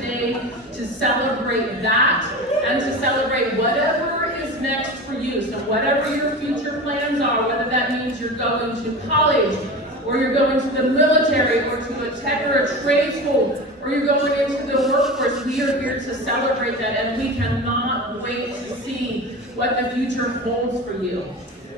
today to celebrate that and to celebrate whatever is next for you. So whatever your future plans are, whether that means you're going to college, or you're going to the military, or to a tech or a trade school, or you're going into the workforce, we are here to celebrate that, and we cannot wait to see what the future holds for you.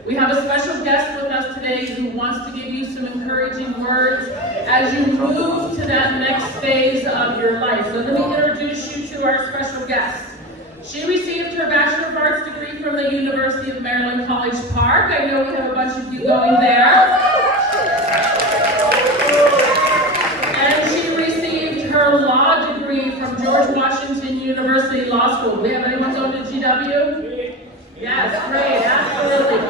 We have a special guest with us today who wants to give you some encouraging words as you move to that next phase of your life. So let me introduce you to our special guest. She received her Bachelor of Arts degree from the University of Maryland, College Park. I know we have a bunch of you going there. And she received her law degree from George Washington University Law School. Do we have anyone going to GW? Yes, great, absolutely.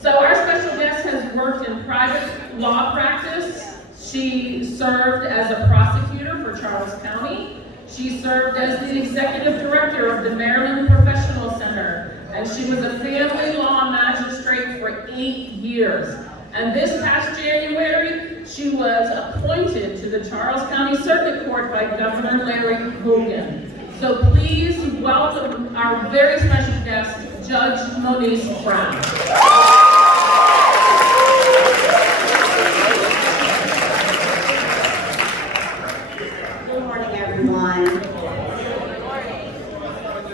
So our special guest has worked in private law practice. She served as a prosecutor for Charles County. She served as the executive director of the Maryland Professional Center, and she was a family law magistrate for 8 years. And this past January, she was appointed to the Charles County Circuit Court by Governor Larry Hogan. So please welcome our very special guest, Judge Moniece Brown. Good morning, everyone.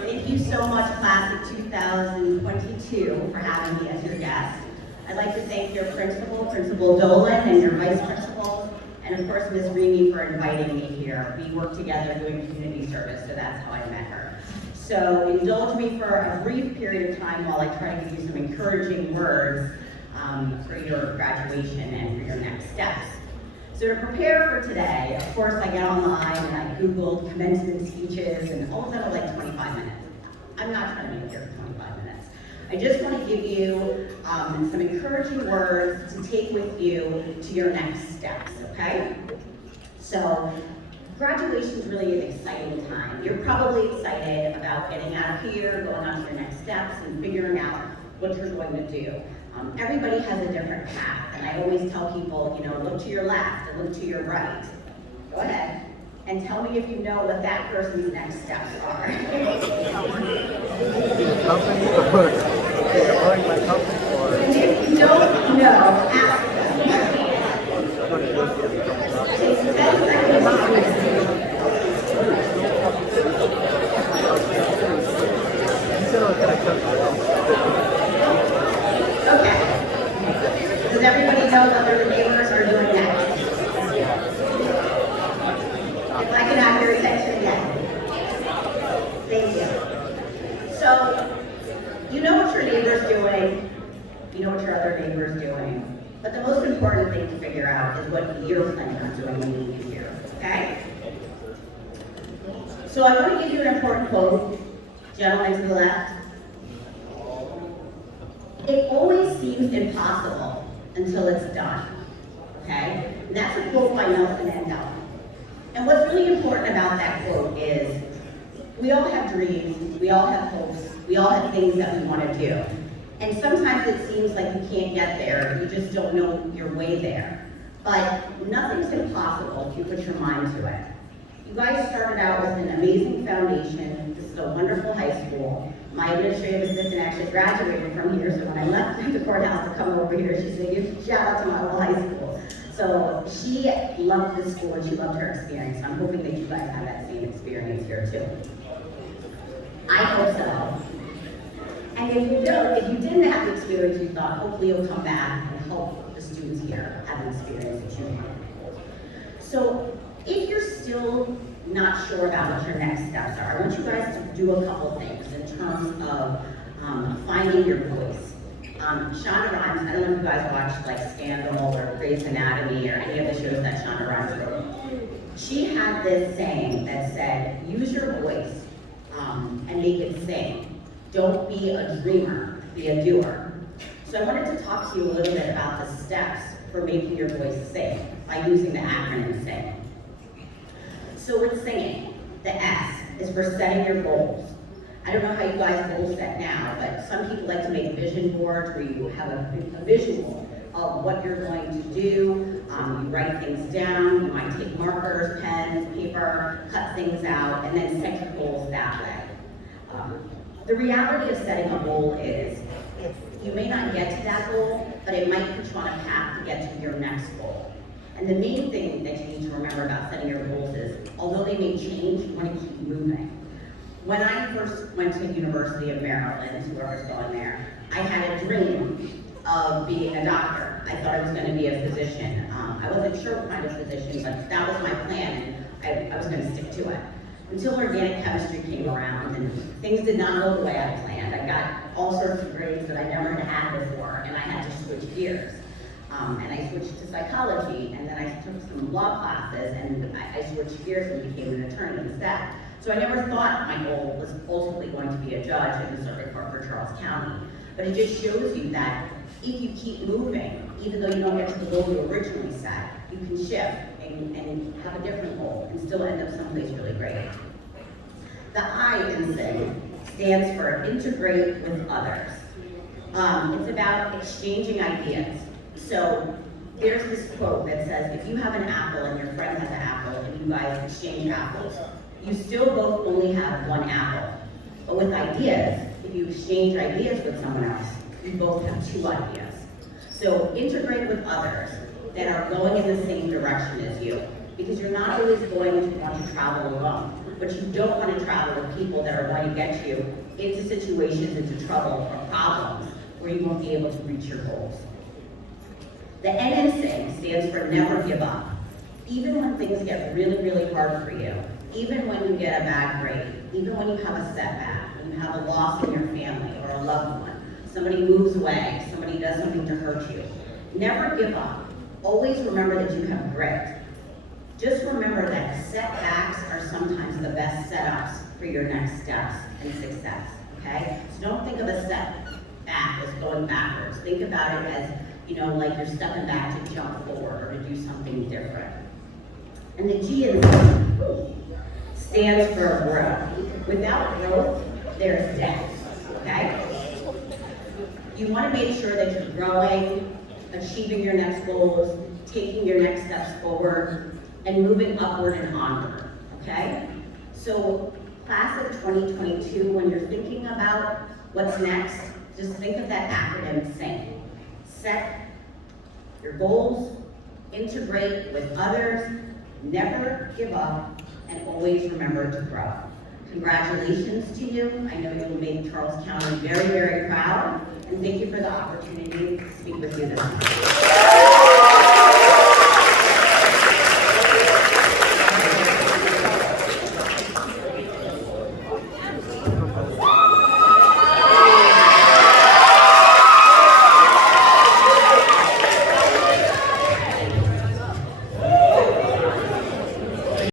Thank you so much, Class of 2022, for having me as your guest. I'd like to thank your principal, Principal Dolan, and your vice principal, and of course, Ms. Reamy, for inviting me here. We work together doing community service, so that's how I met her. So indulge me for a brief period of time while I try to give you some encouraging words for your graduation and for your next steps. So to prepare for today, of course, I get online and I Googled commencement speeches, and all of them are like 25 minutes. I'm not trying to make it here for 25 minutes. I just want to give you some encouraging words to take with you to your next steps, okay? So graduation is really an exciting time. You're probably excited about getting out of here, going on to your next steps, and figuring out what you're going to do. Everybody has a different path, and I always tell people, you know, look to your left and look to your right. Go ahead and tell me if you know what that person's next steps are. And if you don't know, ask them. Take 10 seconds. Okay. Does everybody know what their neighbors are doing next? If I can have your attention again. Thank you. So, you know what your neighbor's doing, you know what your other neighbor's doing, but the most important thing to figure out is what you're planning on doing when you leave here, okay? So I want to give you an important quote, gentleman to the left. It always seems impossible until it's done, okay? And that's a quote by Nelson Mandela. And what's really important about that quote is we all have dreams, we all have hopes, we all have things that we want to do. And sometimes it seems like you can't get there, you just don't know your way there. But nothing's impossible if you put your mind to it. You guys started out with an amazing foundation. This is a wonderful high school. My administrative assistant actually graduated from here, so when I left the courthouse to come over here, she said, "You shout out to my old high school." So she loved this school and she loved her experience. I'm hoping that you guys have that same experience here too. I hope so. And if you don't, if you didn't have the experience you thought, hopefully you'll come back and help the students here have the experience that you had. So if you're still not sure about what your next steps are, I want you guys to do a couple things in terms of finding your voice. Shonda Rhimes, I don't know if you guys watched like Scandal or Grey's Anatomy or any of the shows that Shonda Rhimes wrote. She had this saying that said, use your voice and make it sing. Don't be a dreamer, be a doer. So I wanted to talk to you a little bit about the steps for making your voice sing by using the acronym SING. So with singing, the S is for setting your goals. I don't know how you guys goal set now, but some people like to make vision boards where you have a visual of what you're going to do. You write things down, you might take markers, pens, paper, cut things out, and then set your goals that way. The reality of setting a goal is, you may not get to that goal, but it might put you on a path to get to your next goal. And the main thing that you need to remember about setting your goals is, although they may change, you want to keep moving. When I first went to the University of Maryland, whoever's going there, I had a dream of being a doctor. I thought I was going to be a physician. I wasn't sure what kind of physician, but that was my plan, and I was going to stick to it. Until organic chemistry came around, and things did not go the way I planned. I got all sorts of grades that I never had before, and I had to switch gears. And I switched to psychology, and then I took some law classes, and I switched gears and became an attorney instead. So I never thought my goal was ultimately going to be a judge in the circuit court for Charles County. But it just shows you that if you keep moving, even though you don't get to the goal you originally set, you can shift and have a different goal and still end up someplace really great. The I in SIG stands for integrate with others. It's about exchanging ideas. So there's this quote that says, if you have an apple and your friend has an apple and you guys exchange apples, you still both only have one apple. But with ideas, if you exchange ideas with someone else, you both have two ideas. So integrate with others that are going in the same direction as you, because you're not always going to want to travel alone, but you don't want to travel with people that are going to get you into situations, into trouble or problems where you won't be able to reach your goals. The N in SIG stands for never give up. Even when things get really, really hard for you, even when you get a bad grade, even when you have a setback, when you have a loss in your family or a loved one, somebody moves away, somebody does something to hurt you, never give up. Always remember that you have grit. Just remember that setbacks are sometimes the best setups for your next steps and success, okay? So don't think of a setback as going backwards. Think about it as, like you're stepping back to jump forward or to do something different. And the G in SIG stands for growth. Without growth, there's death, okay? You want to make sure that you're growing, achieving your next goals, taking your next steps forward, and moving upward and onward, okay? So, class of 2022, when you're thinking about what's next, just think of that acronym SINK. Set your goals, integrate with others, never give up, and always remember to grow. Congratulations to you. I know you will make Charles County very, very proud, and thank you for the opportunity to speak with you this morning.